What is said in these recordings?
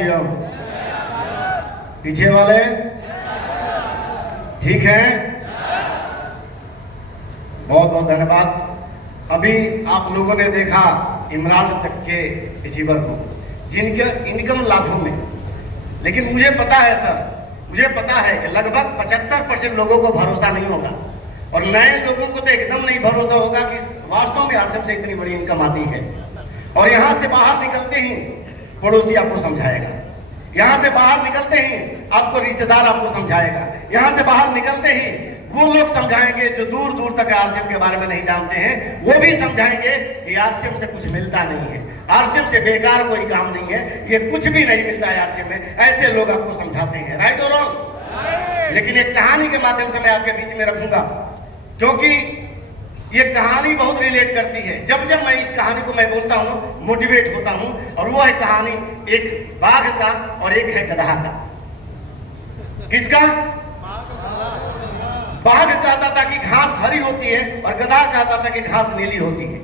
CM. पीछे वाले ठीक है, बहुत बहुत धन्यवाद। अभी आप लोगों ने देखा इमरान तक के रिसीवर को, जिनके इनकम लाखों में, लेकिन मुझे पता है सर, मुझे पता है कि लगभग 75% लोगों को भरोसा नहीं होगा और नए लोगों को तो एकदम नहीं भरोसा होगा कि वास्तव में आरसीएम से इतनी बड़ी इनकम आती है। और यहां से बाहर निकलते ही पड़ोसी आपको समझाएगा, यहां से बाहर निकलते ही आपको रिश्तेदार आपको समझाएगा, यहां से बाहर निकलते ही वो लोग समझाएंगे जो दूर दूर तक आरसीएम के बारे में नहीं जानते हैं, वो भी समझाएंगे कि आरसीएम से कुछ मिलता नहीं है, आरसीएम से बेकार कोई काम नहीं है, ये कुछ भी नहीं मिलता है आरसीएम में। ऐसे लोग आपको समझाते हैं, राइट और रॉन्ग। लेकिन एक कहानी के माध्यम से मैं आपके बीच में रखूंगा, क्योंकि ये कहानी बहुत रिलेट करती है। जब जब मैं इस कहानी को मैं बोलता हूँ मोटिवेट होता हूँ। और वो है कहानी एक बाघ का और एक है गधा का। किसका? बाघ कहता था कि घास हरी होती है और गधा कहता था कि घास नीली होती है।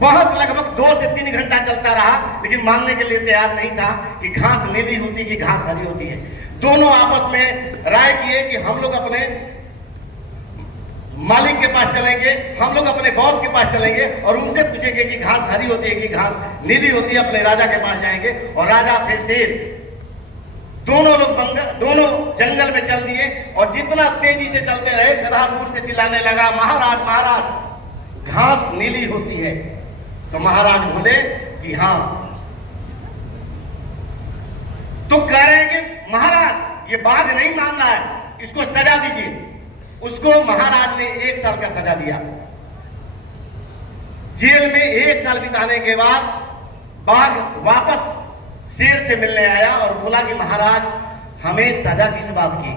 बहस लगभग 2 से 3 घंटा चलता रहा, लेकिन मानने के लिए तैयार नहीं था कि घास नीली होती कि घास हरी होती है। दोनों आपस में राय किए कि हम लोग अपने मालिक के पास चलेंगे, हम लोग अपने बॉस के पास चलेंगे और उनसे पूछेंगे कि घास हरी होती है कि घास नीली होती है। अपने राजा के पास जाएंगे और राजा थे शेर। दोनों जंगल में चल दिए और जितना तेजी से चलते रहे, गधा दूर से चिल्लाने लगा, महाराज महाराज घास नीली होती है। तो महाराज बोले कि हाँ। तो कह रहे हैं कि महाराज ये बाघ नहीं मान रहा है, इसको सजा दीजिए। उसको महाराज ने 1 साल का सजा दिया। जेल में 1 साल बिताने के बाद बाघ वापस शेर से मिलने आया और बोला कि महाराज हमें सजा किस बात की?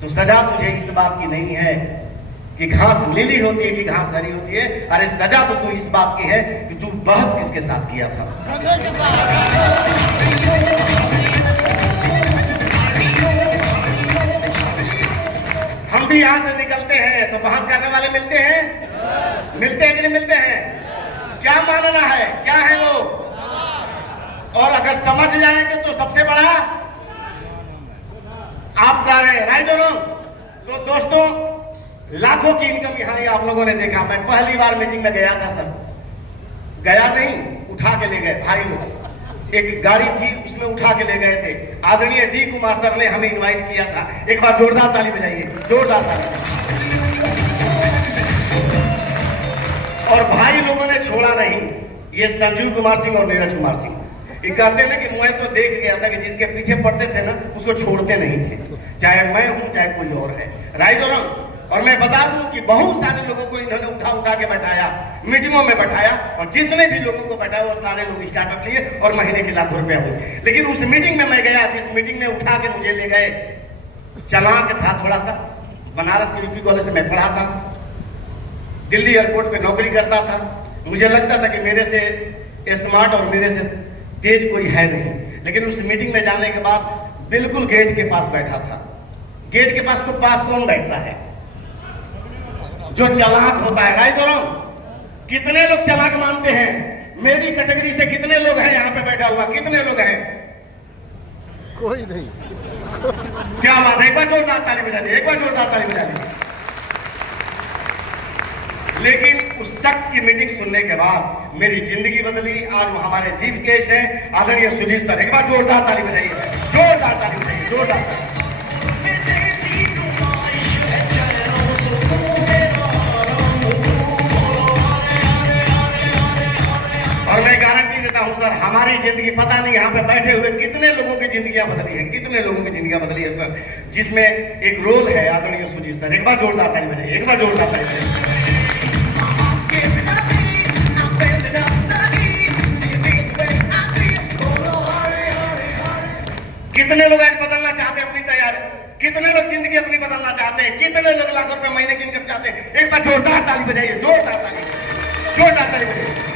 तो सजा तुझे इस बात की नहीं है कि घास नीली होती है कि घास हरी होती है, अरे सजा तो तू इस बात की है कि तू बहस किसके साथ किया था। हम भी यहां से निकलते हैं तो बहस करने वाले मिलते हैं, मिलते हैं कि नहीं मिलते हैं? क्या मानना है, क्या है वो? और अगर समझ जाएंगे तो सबसे बड़ा आप कह रहे हैं, राइट और रॉन्ग। तो दोस्तों लाखों की इनकम यहाँ आप लोगों ने देखा। मैं पहली बार मीटिंग में गया था, सर गया नहीं, उठा के ले गए भाई लोग। एक गाड़ी थी उसमें उठा के ले गए थे। आदरणीय डी कुमार सर ने हमें इनवाइट किया था। एक बार जोरदार ताली बजाइए, जोरदार ताली। और भाई लोगों ने छोड़ा नहीं, ये संजीव कुमार सिंह और नीरज कुमार सिंह। ये कहते हैं ना कि मैं तो देख गया था कि जिसके पीछे पड़ते थे ना उसको छोड़ते नहीं थे, चाहे मैं हूं चाहे कोई और है, राइट और रॉन्ग। और मैं बता दूं कि बहुत सारे लोगों को इन्होंने उठा उठा के बैठाया, मीटिंगों में बैठाया और जितने भी लोगों को बैठाया वो सारे लोग स्टार्टअप लिए और महीने के लाखों रुपया हुए। लेकिन उस मीटिंग में मैं गया, जिस मीटिंग में उठा के मुझे ले गए, चालाक था थोड़ा सा। बनारस के यूपी कॉलेज से मैं पढ़ा था, दिल्ली एयरपोर्ट पे नौकरी करता था। मुझे लगता था कि मेरे से स्मार्ट और मेरे से तेज कोई है नहीं। लेकिन उस मीटिंग में जाने के बाद बिल्कुल गेट के पास बैठा था। गेट के पास तो पास कौन बैठता है? जो चालाक होता है, राइट और रॉन्ग। कितने लोग चालाक मानते हैं? मेरी कैटेगरी से कितने लोग हैं यहाँ पे बैठा हुआ? कितने लोग हैं? कोई नहीं। क्या बात है, एक बार जोरदार ताली बजा दी, एक बार जोरदार ताली बजा दी। लेकिन उस शख्स की मीटिंग सुनने के बाद मेरी जिंदगी बदली। आज वो हमारे चीफ गेस्ट हैं आदरणीय सुजीत सर। एक बार जोरदार ताली बजाइए, जोरदार ताली बजाइए, जोरदार ताली। और मैं गारंटी देता हूं सर, हमारी जिंदगी पता नहीं यहाँ पे बैठे हुए कितने लोगों की जिंदगियां बदली है, कितने लोगों की जिंदगियां बदली है सर, जिसमें एक रोल है आदरणीय सुजीत सर। एक बार जोरदार ताली बजाइए, एक बार जोरदार ताली बजाइए। कितने लोग आज बदलना चाहते हैं अपनी तैयारी? कितने लोग जिंदगी अपनी बदलना चाहते हैं? कितने लोग लाखों रुपए महीने की इनकम चाहते हैं? एक बार जोरदार ताली बजाइए, जोरदार ताली, जोरदार ताली बजाइए।